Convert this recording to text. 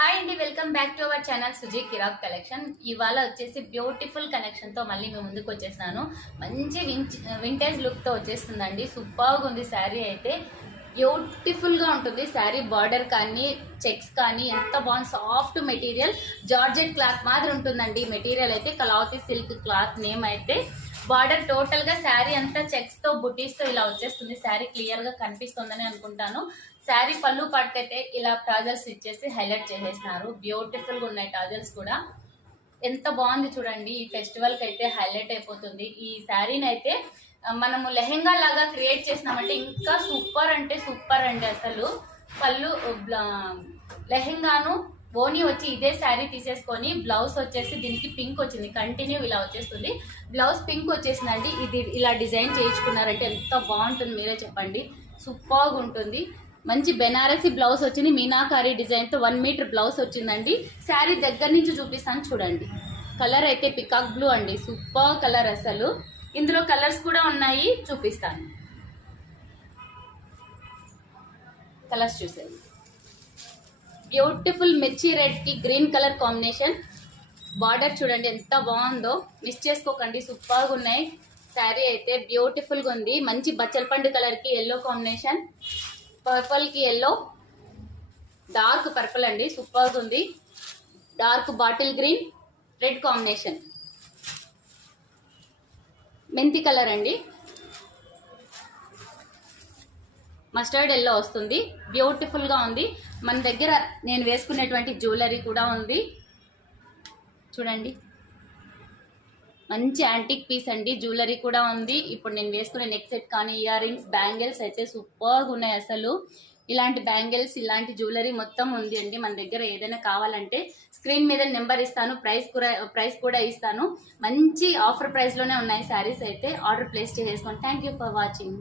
Hi అండి, welcome back to our channel Suji కిరాక్ collection. ఇవాళ వచ్చేసి బ్యూటిఫుల్ కలెక్షన్తో మళ్ళీ మేము ముందుకు వచ్చేసినాను. మంచి వింటేజ్ లుక్తో వచ్చేస్తుందండి. సూపర్గా ఉంది శారీ అయితే. బ్యూటిఫుల్గా ఉంటుంది శారీ. బార్డర్ కానీ చెక్స్ కానీ ఎంత బాగుంది. సాఫ్ట్ మెటీరియల్, జార్జెట్ క్లాత్ మాదిరి ఉంటుందండి. మెటీరియల్ అయితే కలౌతి సిల్క్ క్లాత్ నేమ్ అయితే. బార్డర్ టోటల్ గా శారీ అంతా చెక్స్ తో బుటీస్ తో ఇలా వచ్చేస్తుంది. శారీ క్లియర్ గా కనిపిస్తుందని అనుకుంటాను. శారీ పళ్ళు పట్టుకైతే ఇలా టాజల్స్ ఇచ్చేసి హైలైట్ చేసేసినారు. బ్యూటిఫుల్ గా ఉన్నాయి టాజల్స్ కూడా. ఎంత బాగుంది చూడండి. ఈ ఫెస్టివల్ కి అయితే హైలైట్ అయిపోతుంది. ఈ శారీని అయితే మనము లెహెంగా లాగా క్రియేట్ చేసినామంటే ఇంకా సూపర్ అంటే సూపర్ అండి. అసలు పళ్ళు లెహెంగాను ఓనీ వచ్చి ఇదే శారీ తీసేసుకొని బ్లౌజ్ వచ్చేసి దీనికి పింక్ వచ్చింది. కంటిన్యూ ఇలా వచ్చేస్తుంది. బ్లౌజ్ పింక్ వచ్చేసిందండి. ఇది ఇలా డిజైన్ చేయించుకున్నారంటే ఎంత బాగుంటుంది మీరే చెప్పండి. సూపర్గా ఉంటుంది. మంచి బెనారసీ బ్లౌజ్ వచ్చింది. మీనాకారి డిజైన్తో 1 మీటర్ బ్లౌజ్ వచ్చిందండి. శారీ దగ్గర నుంచి చూపిస్తాను చూడండి. కలర్ అయితే పికాక్ బ్లూ అండి. సూపర్ కలర్ అసలు. ఇందులో కలర్స్ కూడా ఉన్నాయి, చూపిస్తాను. కలర్స్ చూసేది. బ్యూటిఫుల్ మిర్చి రెడ్ కి గ్రీన్ కలర్ కాంబినేషన్. బార్డర్ చూడండి ఎంత బాగుందో, మిస్ చేసుకోకండి. సూపర్గా ఉన్నాయి. శారీ అయితే బ్యూటిఫుల్ గా ఉంది. మంచి బచ్చలపండు కలర్ కి ఎల్లో కాంబినేషన్, పర్పుల్ కి ఎల్లో, డార్క్ పర్పుల్ అండి. సూపర్గా ఉంది. Dark bottle green, red combination, మెంతి కలర్ అండి. మస్టర్డ్ ఎల్లో వస్తుంది. బ్యూటిఫుల్ గా ఉంది. మన దగ్గర నేను వేసుకునేటువంటి జ్యువెలరీ కూడా ఉంది చూడండి. మంచి యాంటిక్ పీస్ అండి. జ్యువెలరీ కూడా ఉంది. ఇప్పుడు నేను వేసుకునే నెక్ సెట్ కానీ ఇయర్ రింగ్స్, బ్యాంగిల్స్ అయితే సూపర్గా ఉన్నాయి అసలు. ఇలాంటి బ్యాంగిల్స్, ఇలాంటి జ్యువెలరీ మొత్తం ఉంది అండి మన దగ్గర. ఏదైనా కావాలంటే స్క్రీన్ మీద నెంబర్ ఇస్తాను, ప్రైస్ కూడా ఇస్తాను. మంచి ఆఫర్ ప్రైస్ లోనే ఉన్నాయి శారీస్ అయితే. ఆర్డర్ ప్లేస్ చేసేసుకోండి. Thank you for watching.